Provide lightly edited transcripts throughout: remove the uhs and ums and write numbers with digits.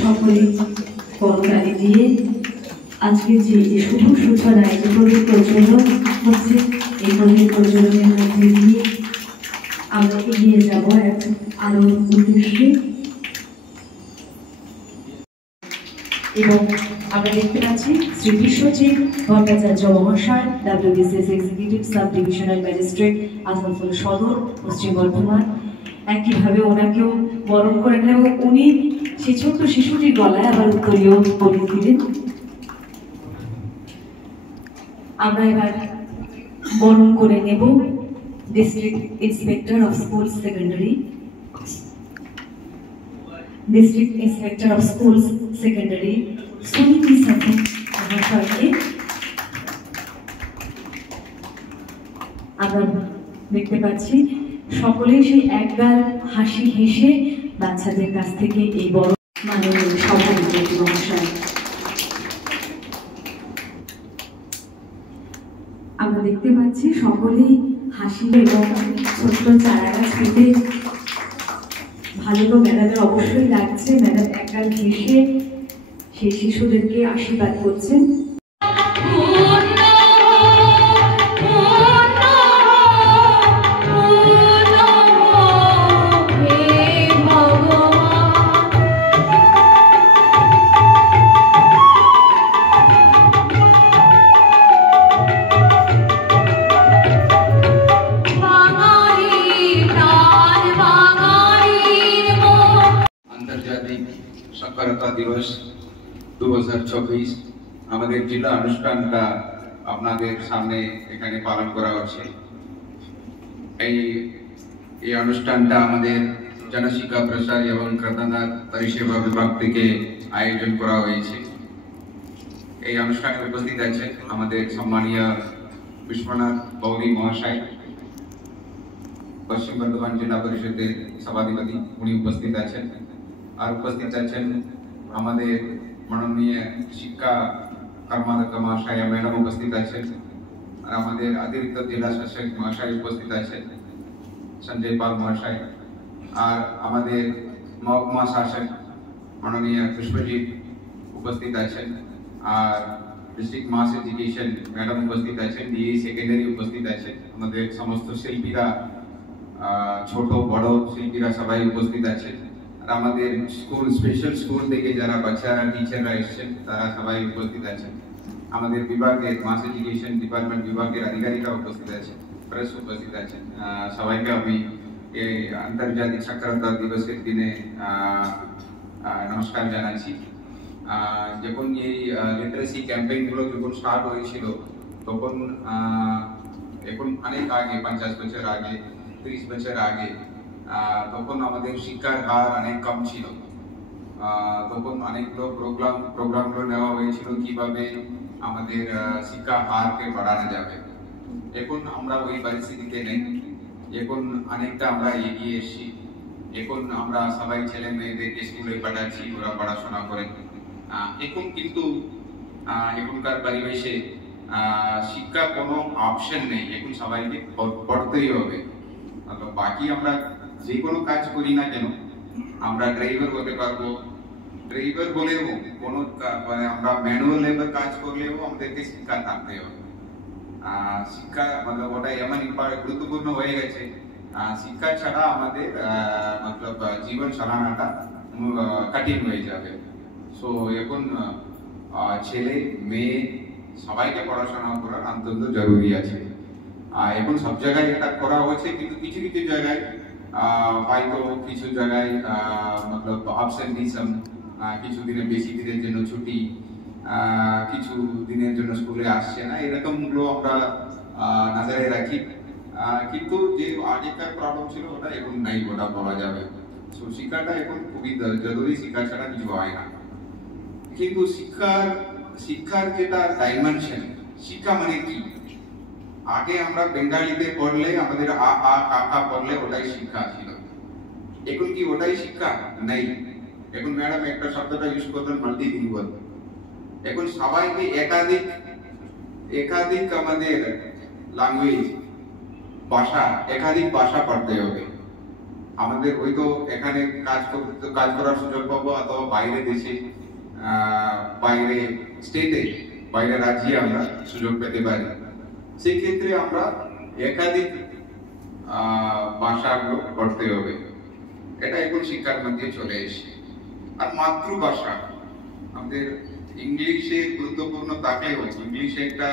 সকলে করতালি দিয়ে আজকে যে শুভ সূচনায় যে প্রদীপ প্রজ্বলন হচ্ছে, এই প্রদীপ প্রজ্বলনের মধ্যে দিয়ে আমরা এগিয়ে যাব এক আলোর উদ্দেশ্যে। এবং আমরা দেখতে পাচ্ছি শ্রী বিশ্বজিৎ ভট্টাচার্য মহাশয়, WBCS executive sub divisional magistrate, Asansol সদর, পশ্চিম বর্ধমান, একইভাবে ওনাকেও বরণ করে নেন এবং উনি সেই ছোট্ট শিশুটির গলায় আবার উত্তরীয় পরিয়ে দিলেন। আমরা এবার বরণ করে নেব district inspector of schools secondary, district inspector of schools secondary Suniti সাথে মহাশয়কে। আমরা দেখতে পাচ্ছি সকলেই সেই একগাল হাসি হেসে বাচ্চাদের কাছ থেকে এই বড় মাননীয় সভাপতি মহাশয়। আমরা দেখতে পাচ্ছি সকলেই হাসি এবং ছোট্ট চারা গাছ পেতে ভালো তো ম্যাডামের অবশ্যই লাগছে। ম্যাডাম একগাল হেসে সেই শিশুদেরকে আশীর্বাদ করছেন। সাক্ষরতা দিবস 2024 আমাদের জেলা অনুষ্ঠানটা আপনাদের সামনে এখানে পালন করা হচ্ছে। এই অনুষ্ঠানটা আমাদের জনশিক্ষা প্রসার এবং কর্তব্য পরিষেবা বিভাগ থেকে আয়োজন করা হয়েছে। এই অনুষ্ঠানে উপস্থিত আছেন আমাদের সম্মানীয় বিশ্বনাথ বৌরি মহাশয়, পশ্চিম বর্ধমান জেলা পরিষদের সভাধিপতি, উনি উপস্থিত আছেন। আর উপস্থিত আছেন আমাদের মাননীয় শিক্ষা কর্মাধ্যক্ষ মহাশয় ম্যাডাম উপস্থিত আছেন। আর আমাদের অতিরিক্ত জেলা শাসক মহাশয় উপস্থিত আছেন, সঞ্জয় পাল মহাশয়। আর আমাদের মহকুমা শাসক মাননীয় বিশ্বজিৎ উপস্থিত আছেন। আর ডিস্ট্রিক্ট মাস এডুকেশন ম্যাডাম উপস্থিত আছেন, ডিএ সেকেন্ডারি উপস্থিত আছেন। আমাদের সমস্ত শিল্পীরা, ছোট বড় শিল্পীরা সবাই উপস্থিত আছেন। আর আমাদের স্কুল স্পেশাল স্কুল থেকে যারা বাচ্চারা টিচাররা এসেছেন তারা সবাই উপস্থিত আছেন। আমাদের বিভাগের মাস এডুকেশন ডিপার্টমেন্ট বিভাগের আধিকারিকরা উপস্থিত আছেন, প্রেস উপস্থিত আছেন। সবাইকে আমি এই আন্তর্জাতিক সাক্ষরতা দিবসের দিনে নমস্কার জানাচ্ছি। যখন এই লিটারেসি ক্যাম্পেইনগুলো যখন স্টার্ট হয়েছিল তখন এখন অনেক আগে, 50 বছর আগে, 30 বছর আগে, তখন আমাদের শিক্ষার হার অনেক কম ছিল। তখন অনেকগুলো প্রোগ্রামগুলো নেওয়া হয়েছিল কিভাবে আমাদের শিক্ষা হারকে বাড়ানো যাবে। এখন আমরা ওই পরিস্থিতিতে নেই, এখন অনেকটা আমরা এগিয়ে এসেছি। এখন আমরা সবাই ছেলে মেয়েদেরকে স্কুলে পাঠাচ্ছি, ওরা পড়াশোনা করেন। এখন কিন্তু এখনকার পরিবেশে শিক্ষা কোনো অপশন নেই, এখন সবাইকে পড়তেই হবে। বাকি আমরা যে কোনো কাজ করি না কেন, আমরা ড্রাইভার হতে পারবো, ড্রাইভার বলেও কোনো মানে আমরা ম্যানুয়াল লেবার কাজ করলেও আমাদেরকে শিক্ষা থাকতে হবে। শিক্ষা মানে ওটা এমন গুরুত্বপূর্ণ হয়ে গেছে, শিক্ষা ছাড়া আমাদের জীবন চালানোটা কঠিন হয়ে যাবে। সো এখন ছেলে মেয়ে সবাইকে পড়াশোনা করা অত্যন্ত জরুরি আছে। এখন সব জায়গায় এটা করা হচ্ছে, কিন্তু কিছু কিছু জায়গায় হয়তো কিছু জায়গায় অবসেন্টিজম, কিছু দিনের বেশি দিনের জন্য ছুটি, কিছু দিনের জন্য স্কুলে আসছে না, এরকমগুলো আমরা নজরে রাখি। কিন্তু যে আগেকার প্রবলেম ছিল ওটা এখন নাই, ওটা বলা যাবে। সো শিক্ষাটা এখন খুবই জরুরি, শিক্ষা ছাড়া কিছু হয় না। কিন্তু শিক্ষার যেটা ডাইমেনশন, শিক্ষা মানে কি? আগে আমরা বেঙ্গালিতে পড়লে আমাদের আ আ কা কা পড়লে ওটাই শিক্ষা ছিল। এখন কি ওটাই শিক্ষা? নেই। এখন ম্যাডাম একটা শব্দটা ইউজ করলেন মাল্টিলিঙ্গুয়াল। এখন সবাইকে একাধিক আমাদের ল্যাঙ্গুয়েজ, ভাষা, একাধিক ভাষা পড়তে হবে। আমাদের হয়তো এখানে কাজ করার সুযোগ পাবো, অথবা বাইরে দেশে, বাইরে স্টেটে, বাইরে রাজ্যে আমরা সুযোগ পেতে পারি। সেই ক্ষেত্রে আমরা একাধিক ভাষাগুলো পড়তে হবে, এটা এখন শিক্ষার মধ্যে চলে এসে। আর মাতৃভাষা আমাদের ইংলিশে গুরুত্বপূর্ণ থাকলেও, ইংলিশে একটা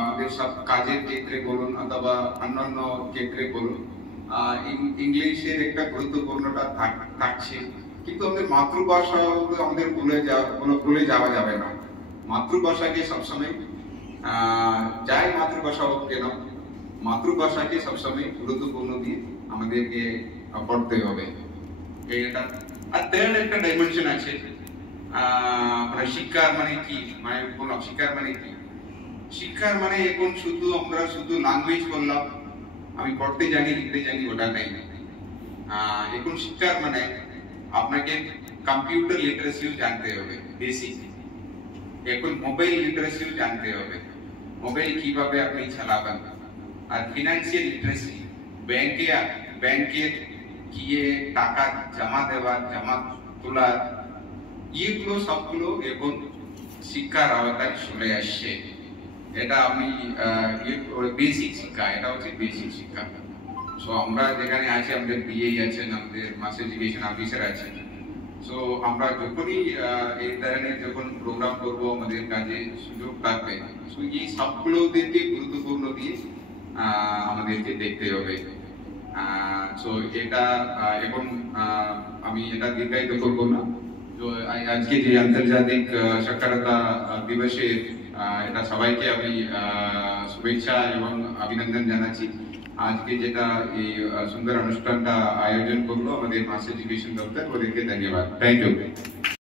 আমাদের সব কাজের ক্ষেত্রে বলুন অথবা অন্যান্য ক্ষেত্রে বলুন, ইংলিশের একটা গুরুত্বপূর্ণতা থাকছে, কিন্তু আমাদের মাতৃভাষা আমাদের ভুলে যাওয়া যাবে না। মাতৃভাষাকে সবসময় যাই মাতৃভাষা হোক কেন, মাতৃভাষাকে সবসময় গুরুত্বপূর্ণ দিয়ে আমাদেরকে পড়তে হবে। এটা আর দেয়ার একটা ডাইমেনশন আছে, মানে শিক্ষার মানে কি, মানে শিক্ষার মানে কি? শিক্ষার মানে এখন আমরা শুধু ল্যাঙ্গুয়েজ বললাম, আমি পড়তে জানি লিখতে জানি, ওটা নাই। এখন শিক্ষার মানে আপনাকে কম্পিউটার লিটারেসিও জানতে হবে, বেসিক। এখন মোবাইল লিটারেসিও জানতে হবে, মোবাইল কিভাবে আপনি চালাবেন। আর ফিনান্সিয়াল লিটারেসি, ব্যাংকে গিয়ে টাকা জমা দেওয়া, জমা তোলা, এইগুলো সবগুলো এখন শিক্ষার আওতায় চলে আসছে। এটা আমি বেসিক শিক্ষা, এটা হচ্ছে বেসিক শিক্ষা। সো আমরা যেখানে আছি, আমাদের বিএ আছেন, আমাদের মাস্টার এডুকেশন অফিসার আছেন, সো আমরা যখনই এই ধরনের যখন প্রোগ্রাম করব, আমাদের কাজে সুযোগ থাকবে, সো এই সবগুলোদেরকে গুরুত্বপূর্ণ দিয়ে আমাদেরকে দেখতে হবে। সো এটা এখন আমি এটা দীর্ঘায়িত করব না। তো আজকে যে আন্তর্জাতিক সাক্ষরতা দিবসে এটা সবাইকে আমি শুভেচ্ছা এবং অভিনন্দন জানাচ্ছি। আজকে যেটা এই সুন্দর অনুষ্ঠানটা আয়োজন করলো আমাদের মাস এডুকেশন দপ্তর, ওদেরকে ধন্যবাদ। Thank you.